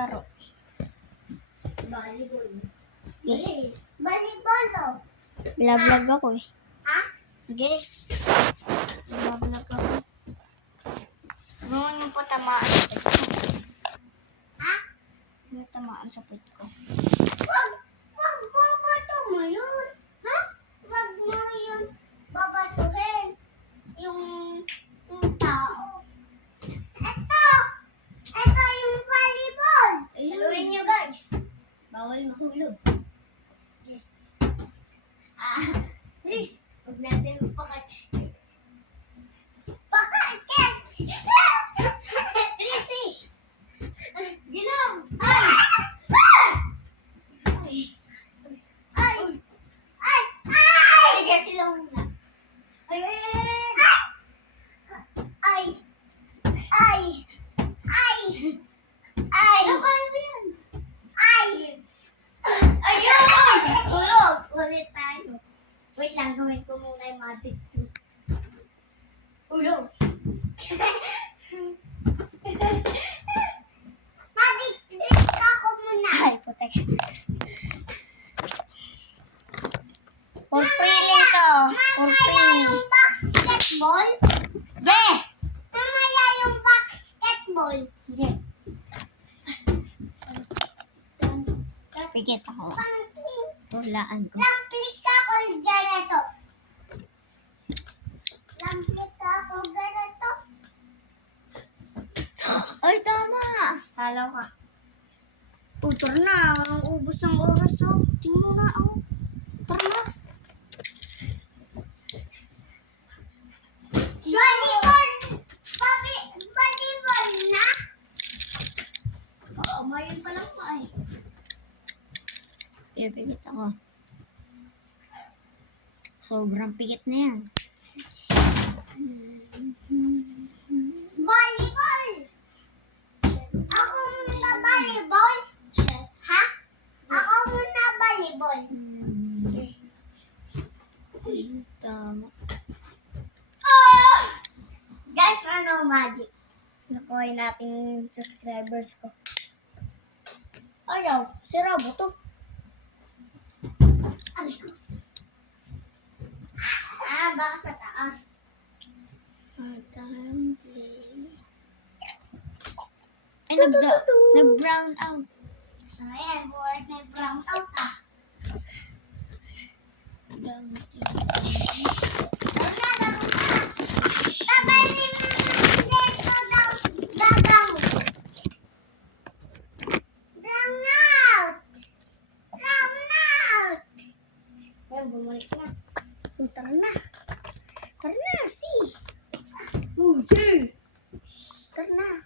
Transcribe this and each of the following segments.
laro. Volleyball. Okay. Volleyball, oh. Vlog ako eh. Ha? Okay. Vlog ako. Noon yung patamaan sa puwit ko. Ha? Yung tamaan sa puwit ko. Wag babato mo yun. Ha? Wag mo yun babatuhin. Yung tao. Ito yung volleyball. Saluhin nyo guys. Bawal mahulog. Okay. Please, huwag natin pakatch. Pakatch! Tracy! Ginang! Ay! Ay! Ay! Ay! Sige, sila muna. Ay! Ay! Ay! Ay! Ay! Kaya mo yan. Ay! Ayun! Hulog! Ulit tayo. Wait lang, gawin ko muna yung magic trick. Hulog! Mag-drink ako muna. Ay, putek. For free lang to. For Mamaya free. yung basketball. Yeah! Mamaya yung basketball. Okay. Pikit ako. Pangting. Hulaan ko. Lamplik ako ganito. Lamplik ako ganito. Ay, tama! Talo ka. Oh, tara na. Ang ubos ng oras, oh. Tingnan mo na, oh. Tara na. Volleyball. Volleyball na. Oo, mayon pa lang pa, eh. Pikit ako. Sobrang pikit na yan. Volleyball. Ako muna volleyball. Ha? Ako muna volleyball. Tama. Oh! Guys, ano magic? Nakuha natin yung subscribers ko. Ayaw, sira mo to. Aray ko. Baka sa taas. Ay, nag-brown out. Ayan, buhay na yung brown out ah. Down. Laro na, laro na. Tabalin mo ng deso daw. Dadaw. Brown out. Brown out. Ayan, bumalik na. Tara na. Tara na, see. See. Tara na.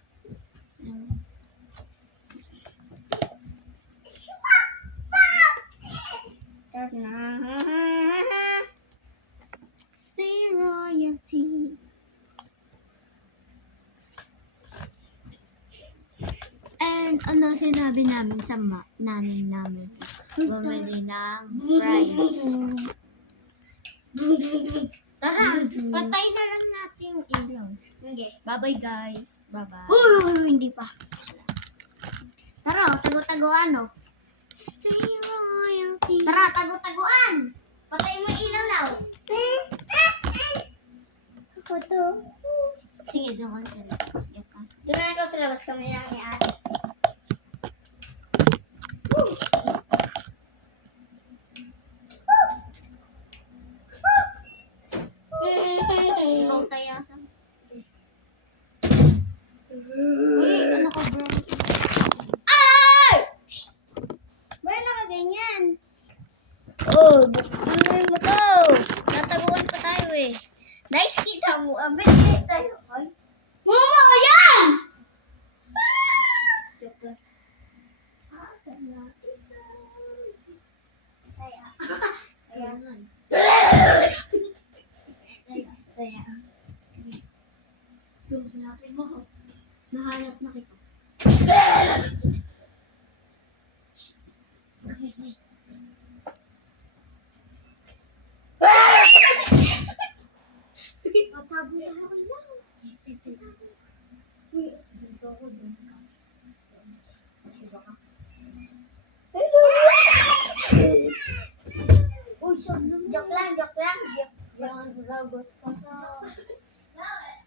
Tara na. Stay royalty. And ano sinabi namin sa nanay namin? Bumili ng fries. Tara, patay na lang natin yung ilaw. Okay. Bye-bye guys. Bye-bye. Hindi pa. Tara, tago-tagoan oh. Stay royalty. Tara, tago-taguan. Patay mo ilaw law. Ako to. Sige, doon ko relax. Yaka. Doon na ako sa labas kami lang ni ate. Ikaw tayo sa... Uy, ano ka bro? Ay! Ba't nakaganyan? Oh, ano mo to? Tataguan pa tayo eh. Nice, kita mo. Abit tayo. Ay. Momo, yan! Joke lang. Ayan. Hanapin mo. Nahanap na kita. Okay. Tatago na ako lang. Uy, dito ako doon ka. Uy, joke lang, joke lang. Jangan lagot pa sa... Guys!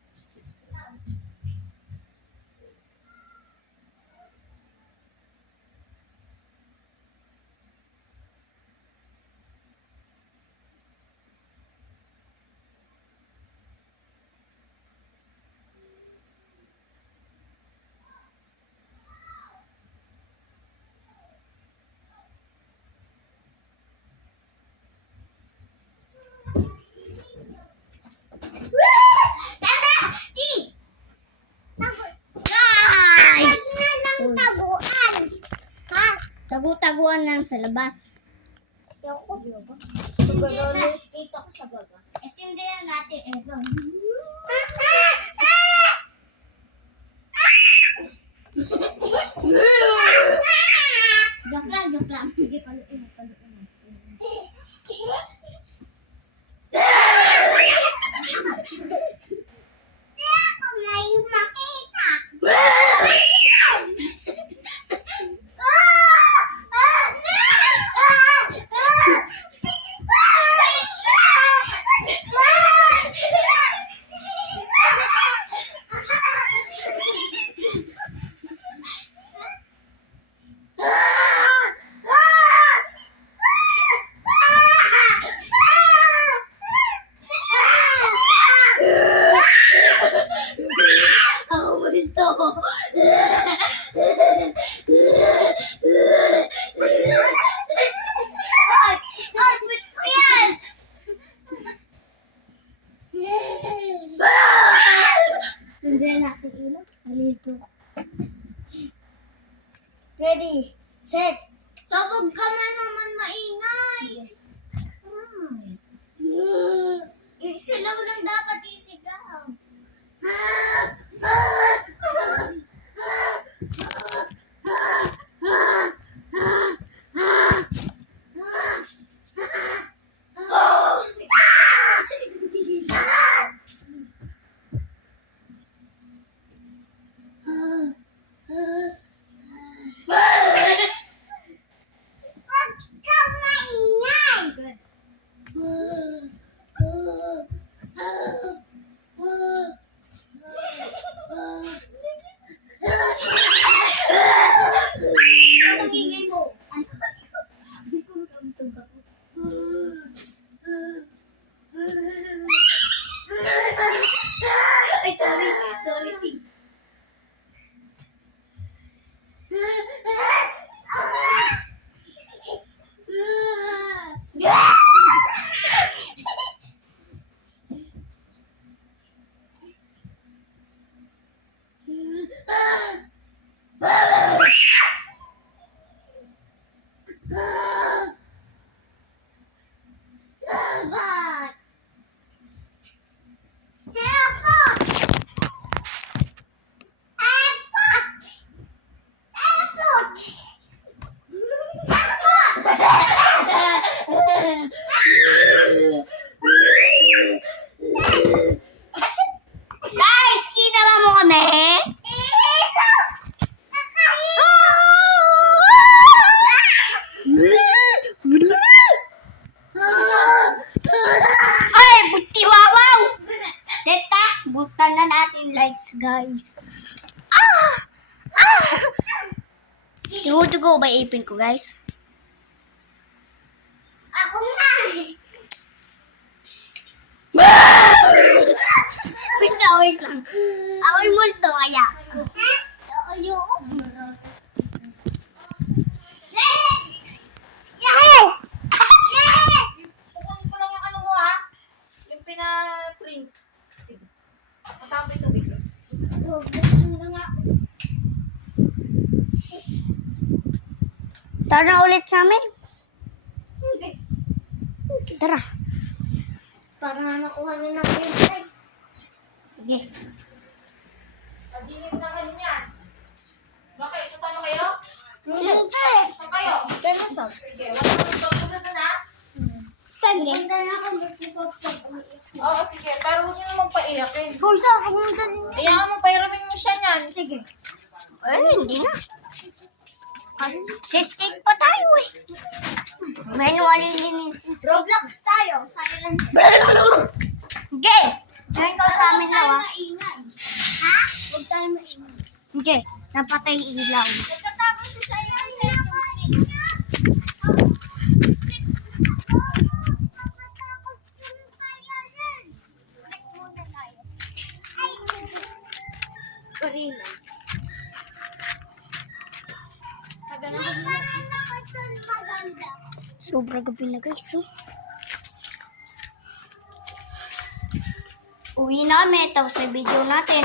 Tagu-taguan lang sa labas. Roller skate ako sa baba. Sindihan natin ito. Joke lang, joke lang. Sige, paluin mo, paluin mo. Ako ngayon makita. Ako mo dito. Quit ko yan! Sundan natin ilaw. Nalito ko. Ready, set. Sabog ka na naman maingay. Isilaw lang dapat sisigaw. Huwag ka maingay. Anong ingay mo? Ay, sorry. Sorry, si. Dapat. Dapat. Dapat. Guys, kita ba mo kami? Ay, buti wawaw! Teta, butan na natin lights, guys. Tugo ba ipin ko, guys? Ako na! Wait lang. Ako'y multo, kaya. Ayoko. Kukunin ko lang yung ano mo ha. Yung pina-print. Sige. Matapos yung tubig. Tara ulit sa amin. Tara. Para nakuha niyo na kayo, guys. Sige.Adilim naman yan. Bakit? Sasama kayo? Hindi. Saan kayo? Kaya sa? Sige. Wala mo yung pagpunta doon ha? Sige. Ganda na ako. Oo, sige. Pero huwag niyo naman paiyakin. Kung saan pumunta din. Iyakan mo, pairamin mo siya niyan. Sige. Ay, hindi na. Sis-cake pa tayo eh. Manually linisin. Roblox tayo. Silent. Okay. Join ka sa amin na ah. Maingay. Ha? Huwag tayo maingay. Okay. Napatay ilaw. Nagkatapos ko sa iyo. Karina. Sobra gabi na guys. So. Uwi na kami. Tapos sa video natin.